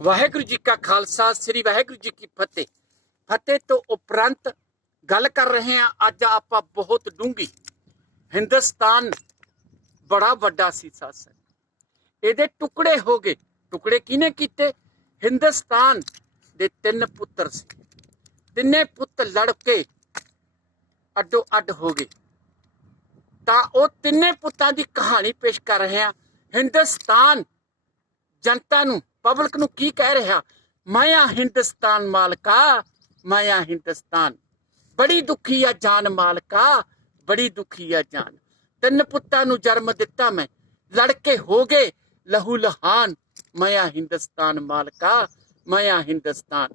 ਵਾਹਿਗੁਰੂ ਜੀ ਕਾ ਖਾਲਸਾ, ਸ੍ਰੀ ਵਾਹਿਗੁਰੂ ਜੀ ਕੀ ਫਤਿਹ। ਫਤਿਹ ਤੋਂ ਉਪਰੰਤ ਗੱਲ ਕਰ ਰਹੇ ਹਾਂ, ਅੱਜ ਆਪਾਂ ਬਹੁਤ ਡੂੰਗੀ ਹਿੰਦੁਸਤਾਨ ਬੜਾ ਵੱਡਾ ਸੀ ਸਾਸਨ। ਇਹਦੇ ਟੁਕੜੇ ਹੋ ਗਏ। ਟੁਕੜੇ ਕਿਹਨੇ ਕੀਤੇ? ਹਿੰਦੁਸਤਾਨ ਦੇ ਤਿੰਨ ਪੁੱਤਰ ਸੀ। ਤਿੰਨੇ ਪੁੱਤ ਲੜ ਕੇ ਅੱਡੋ ਅੱਡ ਹੋ ਗਏ। ਤਾਂ ਉਹ ਤਿੰਨੇ ਪੁੱਤਾਂ ਦੀ ਕਹਾਣੀ ਪੇਸ਼ ਕਰ ਰਹੇ ਹਾਂ। ਹਿੰਦੁਸਤਾਨ ਜਨਤਾ ਨੂੰ ਪਬਲਿਕ ਨੂੰ ਕੀ ਕਹਿ ਰਿਹਾ ਮਾਇਆ ਹਿੰਦੁਸਤਾਨ ਮਾਲਕਾ ਮਾਇਆ ਹਿੰਦੁਸਤਾਨ ਬੜੀ ਦੁਖੀ ਆ ਜਾਨ ਮਾਲਕਾ ਬੜੀ ਦੁਖੀ ਆ ਜਾਨ ਤਿੰਨ ਪੁੱਤਾਂ ਨੂੰ ਜਨਮ ਦਿੱਤਾ ਮੈਂ ਲੜਕੇ ਹੋ ਗਏ ਲਹੂ ਲਹਾਨ ਮਾਇਆ ਹਿੰਦੁਸਤਾਨ ਮਾਲਕਾ ਮਾਇਆ ਹਿੰਦੁਸਤਾਨ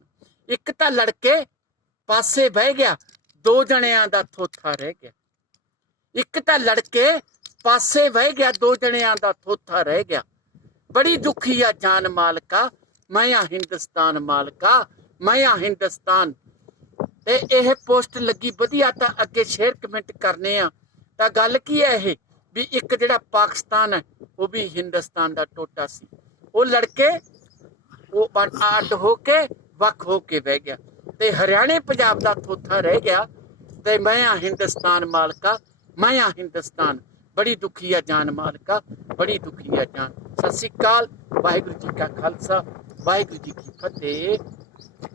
ਇੱਕ ਤਾਂ ਲੜਕੇ ਪਾਸੇ ਬਹਿ ਗਿਆ ਦੋ ਜਣਿਆਂ ਦਾ ਥੋਥਾ ਰਹਿ ਗਿਆ ਇੱਕ ਤਾਂ ਲੜਕੇ ਪਾਸੇ ਬਹਿ ਗਿਆ ਦੋ ਜਣਿਆਂ ਦਾ ਥੋਥਾ ਰਹਿ ਗਿਆ ਬੜੀ ਦੁਖੀ ਆ ਜਾਨ ਮਾਲਕਾ, ਮੈਂ ਆ ਹਿੰਦੁਸਤਾਨ ਮਾਲਕਾ, ਮੈਂ ਆ ਹਿੰਦੁਸਤਾਨ। ਤੇ ਇਹ ਪੋਸਟ ਲੱਗੀ ਵਧੀਆ ਤਾਂ ਅੱਗੇ ਸ਼ੇਅਰ ਕਮੈਂਟ ਕਰਨੇ ਆ। ਤਾਂ ਗੱਲ ਕੀ ਹੈ ਇਹ? ਵੀ ਇੱਕ ਜਿਹੜਾ ਪਾਕਿਸਤਾਨ ਹੈ, ਉਹ ਵੀ ਹਿੰਦੁਸਤਾਨ ਦਾ ਟੋਟਾ ਸੀ। ਉਹ ਲੜਕੇ, ਉਹ ਬਣ- ਅੱਡ ਹੋ ਕੇ, ਵੱਖ ਹੋ ਕੇ ਬਹਿ ਗਿਆ। ਤੇ ਹਰਿਆਣੇ ਪੰਜਾਬ ਦਾ ਥੋਥਾ ਰਹਿ ਗਿਆ। ਤੇ ਮੈਂ ਆ ਹਿੰਦੁਸਤਾਨ ਮਾਲਕਾ, ਮੈਂ ਆ ਹਿੰਦੁਸਤਾਨ। ਬੜੀ ਦੁਖੀ ਹੈ ਜਾਨ ਮਾਲਕਾ, ਬੜੀ ਦੁਖੀ ਹੈ ਜਾਨ। ਸਤਿ ਸ੍ਰੀ ਅਕਾਲ, ਵਾਹਿਗੁਰੂ ਜੀ ਕਾ ਖਾਲਸਾ, ਵਾਹਿਗੁਰੂ ਜੀ ਕੀ ਫਤਿਹ।